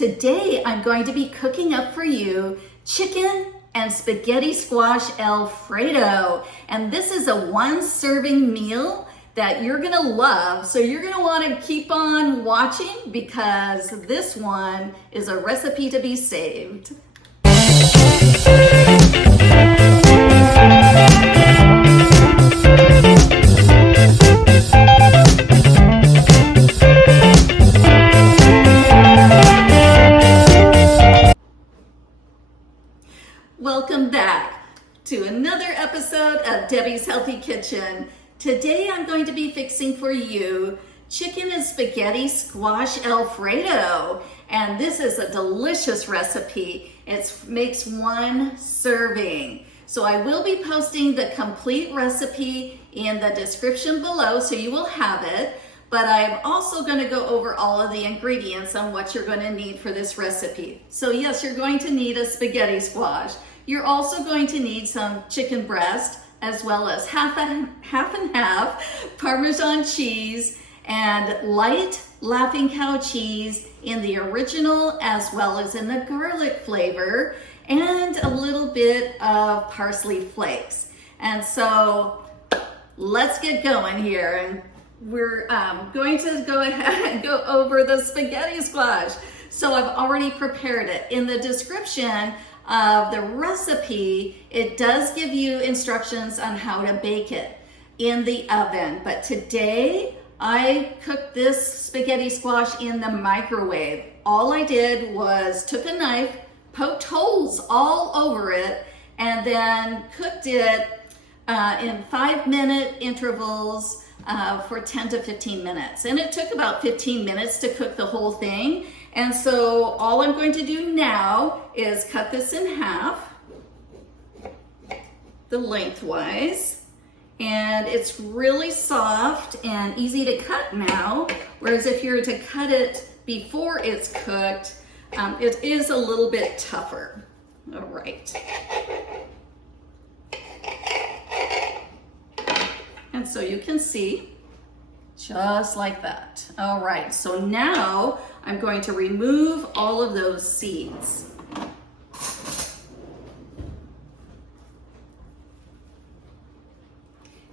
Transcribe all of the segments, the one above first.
Today I'm going to be cooking up for you chicken and spaghetti squash Alfredo. And this is a one-serving meal that you're gonna love. So you're gonna wanna keep on watching because this one is a recipe to be saved. Welcome back to another episode of Debbie's Healthy Kitchen. Today I'm going to be fixing for you chicken and spaghetti squash Alfredo. And this is a delicious recipe. It makes one serving. So I will be posting the complete recipe in the description below so you will have it. But I'm also going to go over all of the ingredients on what you're going to need for this recipe. So yes, you're going to need a spaghetti squash. You're also going to need some chicken breast, as well as half and half Parmesan cheese and light Laughing Cow cheese in the original as well as in the garlic flavor, and a little bit of parsley flakes. And so let's get going here. And we're going to go ahead and go over the spaghetti squash. So I've already prepared it. In the description of the recipe, it does give you instructions on how to bake it in the oven. But today I cooked this spaghetti squash in the microwave. All I did was took a knife, poked holes all over it, and then cooked it in 5-minute intervals for 10 to 15 minutes. And it took about 15 minutes to cook the whole thing. And so all I'm going to do now is cut this in half, the lengthwise. And it's really soft and easy to cut now. Whereas if you were to cut it before it's cooked, it is a little bit tougher. All right. And so you can see, just like that. All right, so now I'm going to remove all of those seeds.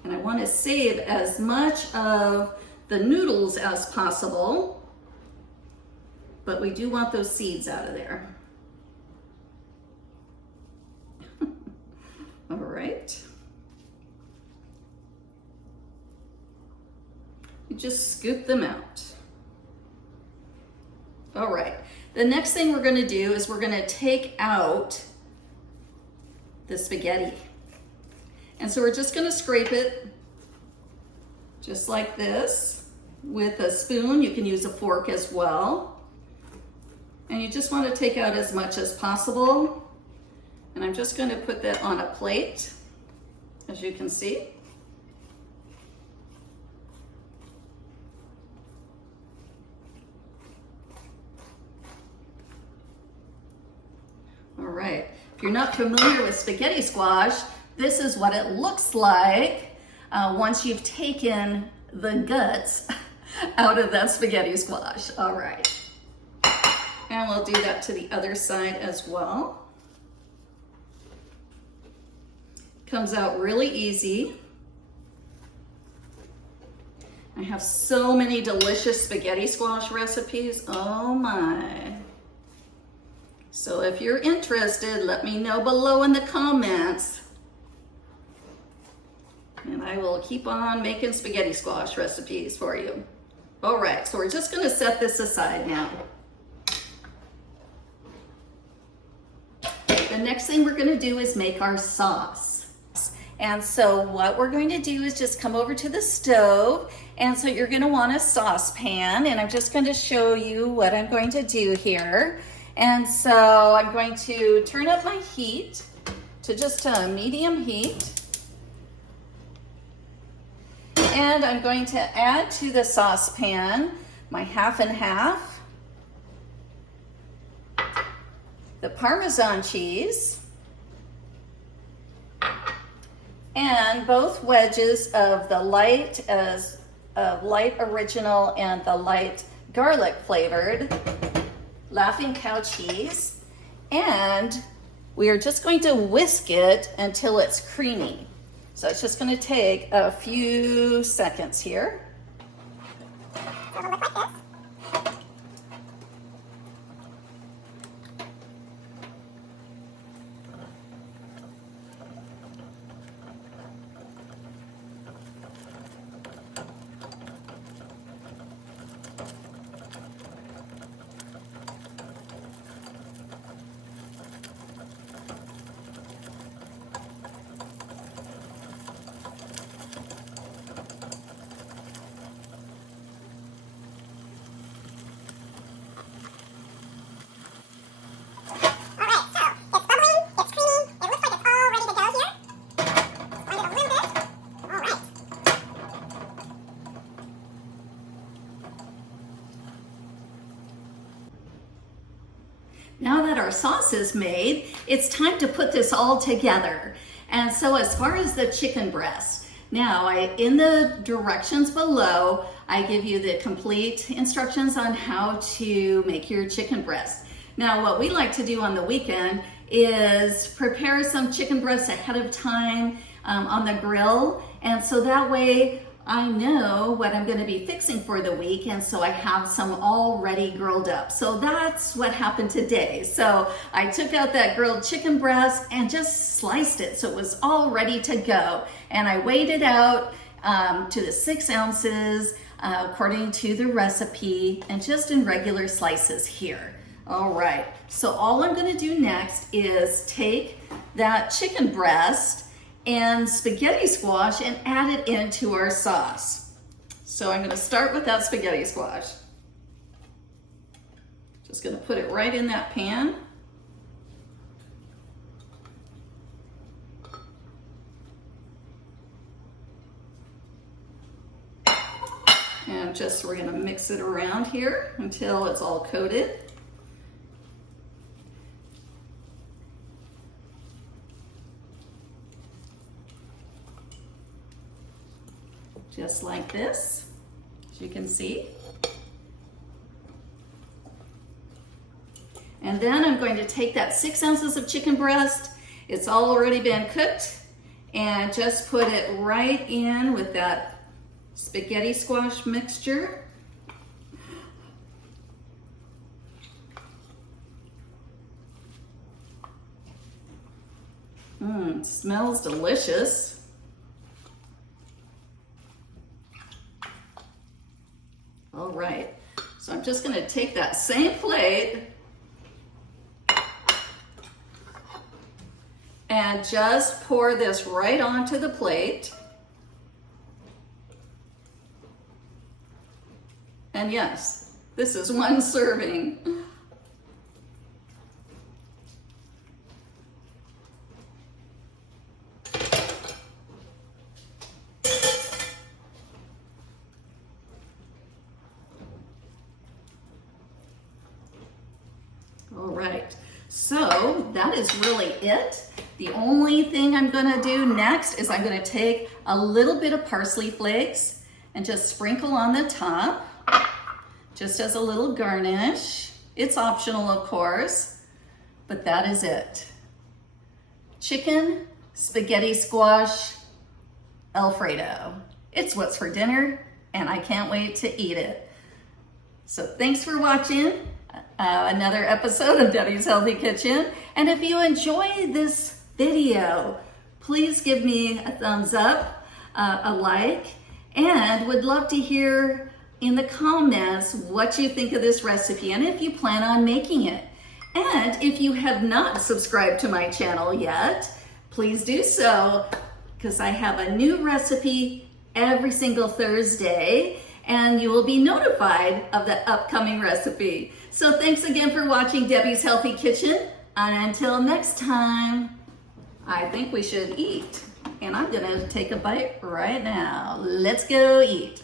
And I want to save as much of the noodles as possible, but we do want those seeds out of there. All right. You just scoop them out. All right, the next thing we're gonna do is we're gonna take out the spaghetti. And so we're just gonna scrape it just like this with a spoon. You can use a fork as well. And you just wanna take out as much as possible. And I'm just gonna put that on a plate, as you can see. All right, if you're not familiar with spaghetti squash, this is what it looks like once you've taken the guts out of that spaghetti squash. All right, and we'll do that to the other side as well. Comes out really easy. I have so many delicious spaghetti squash recipes, oh my. So if you're interested, let me know below in the comments. And I will keep on making spaghetti squash recipes for you. All right, so we're just gonna set this aside now. The next thing we're gonna do is make our sauce. And so what we're going to do is just come over to the stove. And so you're gonna want a saucepan, and I'm just gonna show you what I'm going to do here. And so I'm going to turn up my heat to just a medium heat. And I'm going to add to the saucepan my half and half, the Parmesan cheese, and both wedges of the light original and the light garlic flavored Laughing Cow cheese, and we are just going to whisk it until it's creamy. So it's just going to take a few seconds here. So it'll look like this. Now that our sauce is made, it's time to put this all together. And so as far as the chicken breast, now in the directions below, I give you the complete instructions on how to make your chicken breast. Now what we like to do on the weekend is prepare some chicken breasts ahead of time on the grill. And so that way I know what I'm going to be fixing for the week, and so I have some already grilled up. So that's what happened today. So I took out that grilled chicken breast and just sliced it so it was all ready to go. And I weighed it out to the 6 ounces according to the recipe, and just in regular slices here. All right, so all I'm going to do next is take that chicken breast and spaghetti squash and add it into our sauce. So I'm going to start with that spaghetti squash. Just going to put it right in that pan. And we're going to mix it around here until it's all coated. Just like this, as you can see. And then I'm going to take that 6 ounces of chicken breast, it's all already been cooked, and just put it right in with that spaghetti squash mixture. It smells delicious. All right, so I'm just gonna take that same plate and just pour this right onto the plate. And yes, this is one serving. All right, so that is really it. The only thing I'm gonna do next is I'm gonna take a little bit of parsley flakes and just sprinkle on the top, just as a little garnish. It's optional, of course, but that is it. Chicken spaghetti squash Alfredo. It's what's for dinner, and I can't wait to eat it. So thanks for watching another episode of Debbie's Healthy Kitchen. And if you enjoy this video, please give me a thumbs up, a like, and would love to hear in the comments what you think of this recipe and if you plan on making it. And if you have not subscribed to my channel yet, please do so, because I have a new recipe every single Thursday, and you will be notified of the upcoming recipe. So thanks again for watching Debbie's Healthy Kitchen. And until next time, I think we should eat. And I'm gonna take a bite right now. Let's go eat.